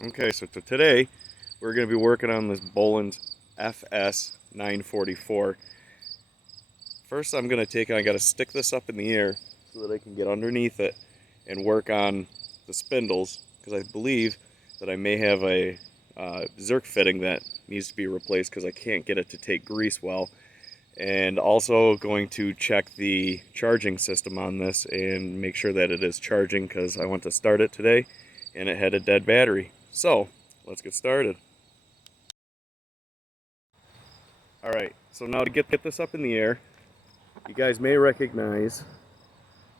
Okay, so today we're going to be working on this Bolens FS 944. First I'm going to I got to stick this up in the air so that I can get underneath it and work on the spindles, because I believe that I may have a Zerk fitting that needs to be replaced because I can't get it to take grease well. And also going to check the charging system on this and make sure that it is charging, because I went to start it today and it had a dead battery. So let's get started. Alright, so now to get this up in the air, you guys may recognize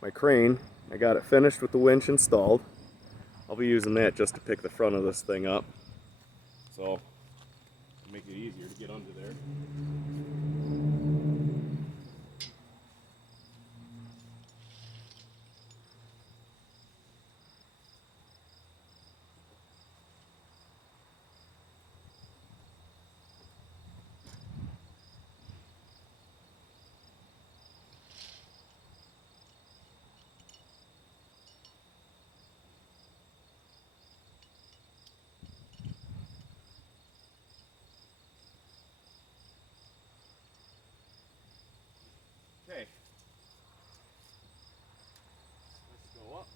my crane. I got it finished with the winch installed. I'll be using that just to pick the front of this thing up, so it'll make it easier to get under there. Okay, let's go up.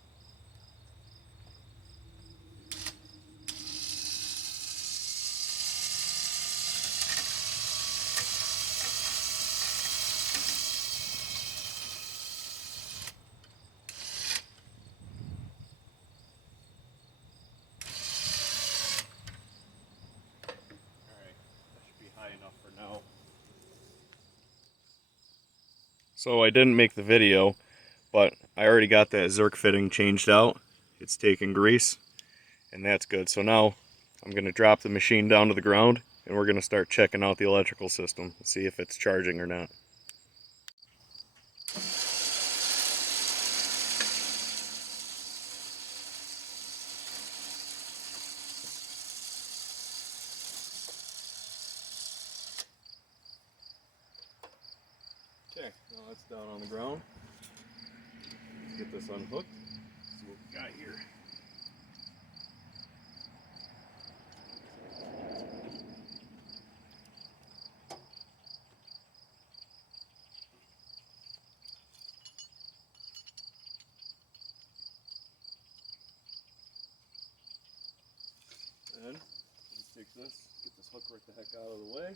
Alright, that should be high enough for now. So I didn't make the video, but I already got that Zerk fitting changed out. It's taking grease, and that's good. So now I'm going to drop the machine down to the ground, and we're going to start checking out the electrical system and see if it's charging or not. Okay, now that's down on the ground. Let's get this unhooked. See what we got here. Then let's take this, get this hook right the heck out of the way.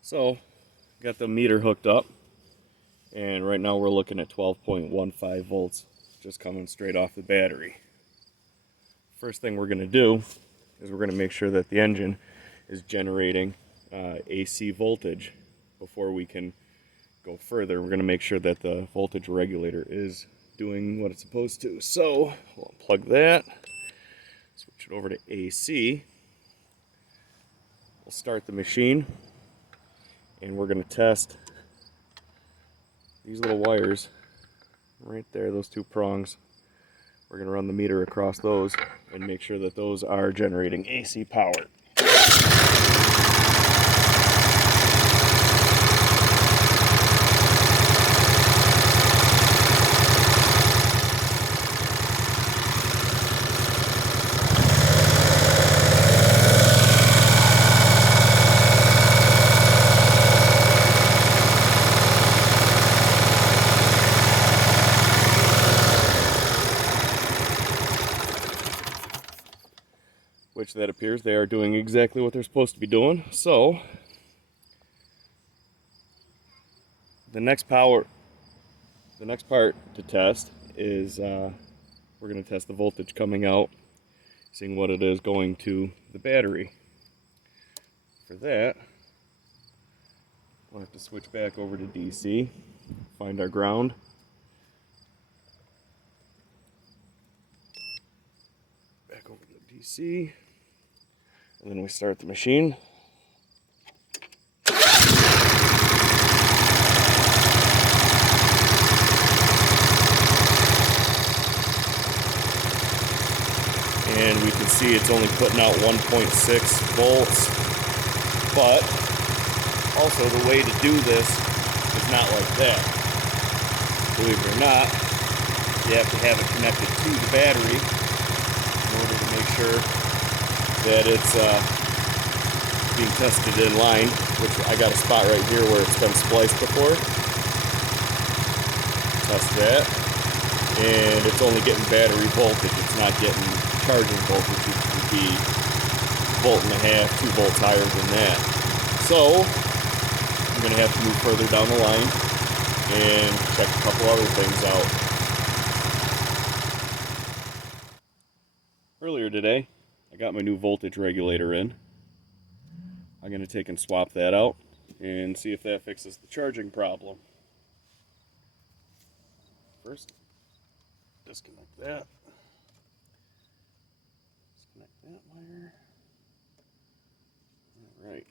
So, got the meter hooked up, and right now we're looking at 12.15 volts, just coming straight off the battery. First thing we're going to do is we're going to make sure that the engine is generating AC voltage before we can go further. We're going to make sure that the voltage regulator is doing what it's supposed to. So, we'll plug that, switch it over to AC. We'll start the machine, and we're going to test these little wires right there, those two prongs. We're going to run the meter across those and make sure that those are generating AC power. Which that appears they are doing exactly what they're supposed to be doing. So the next part to test is we're going to test the voltage coming out, seeing what it is going to the battery. For that, we'll have to switch back over to DC, find our ground. Back over to DC. And then we start the machine. see it's only putting out 1.6 volts, but also the way to do this is not like that. Believe it or not, you have to have it connected to the battery in order to make sure that it's being tested in line, which I got a spot right here where it's been spliced before. Test that, and it's only getting battery voltage. It's not getting charging voltage, which would be 1.5 volts, 2 volts higher than that. So I'm going to have to move further down the line and check a couple other things out. Earlier today, I got my new voltage regulator in. I'm going to take and swap that out and see if that fixes the charging problem. First, disconnect that. Disconnect that wire. All right.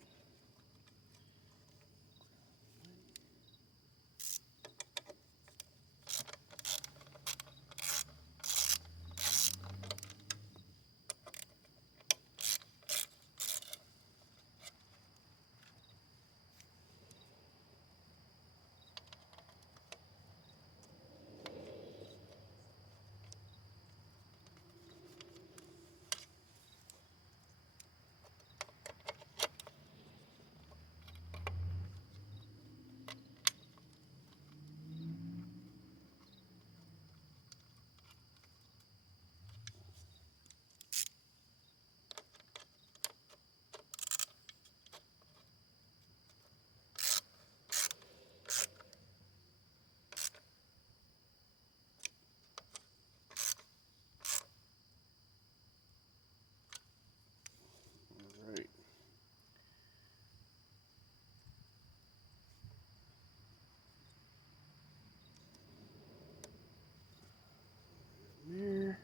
There.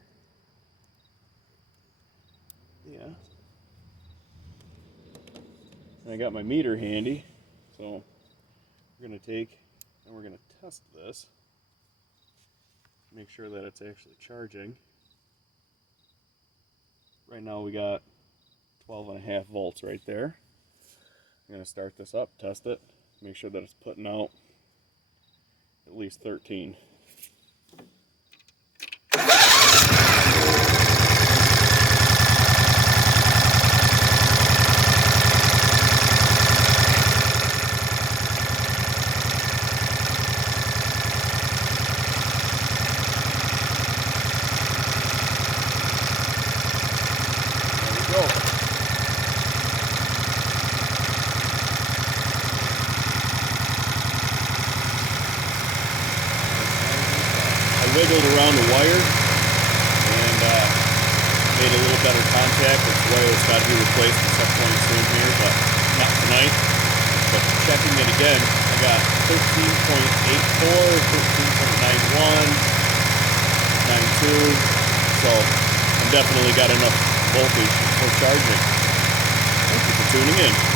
Yeah. And I got my meter handy, so we're going to take and we're going to test this. Make sure that it's actually charging. Right now we got 12.5 volts right there. I'm going to start this up, test it, make sure that it's putting out at least 13. Wiggled around the wire and made a little better contact. This wire has got to be replaced at some point soon here, but not tonight. But checking it again, I got 13.84, 13.91, 92. So I'm definitely got enough voltage for charging. Thank you for tuning in.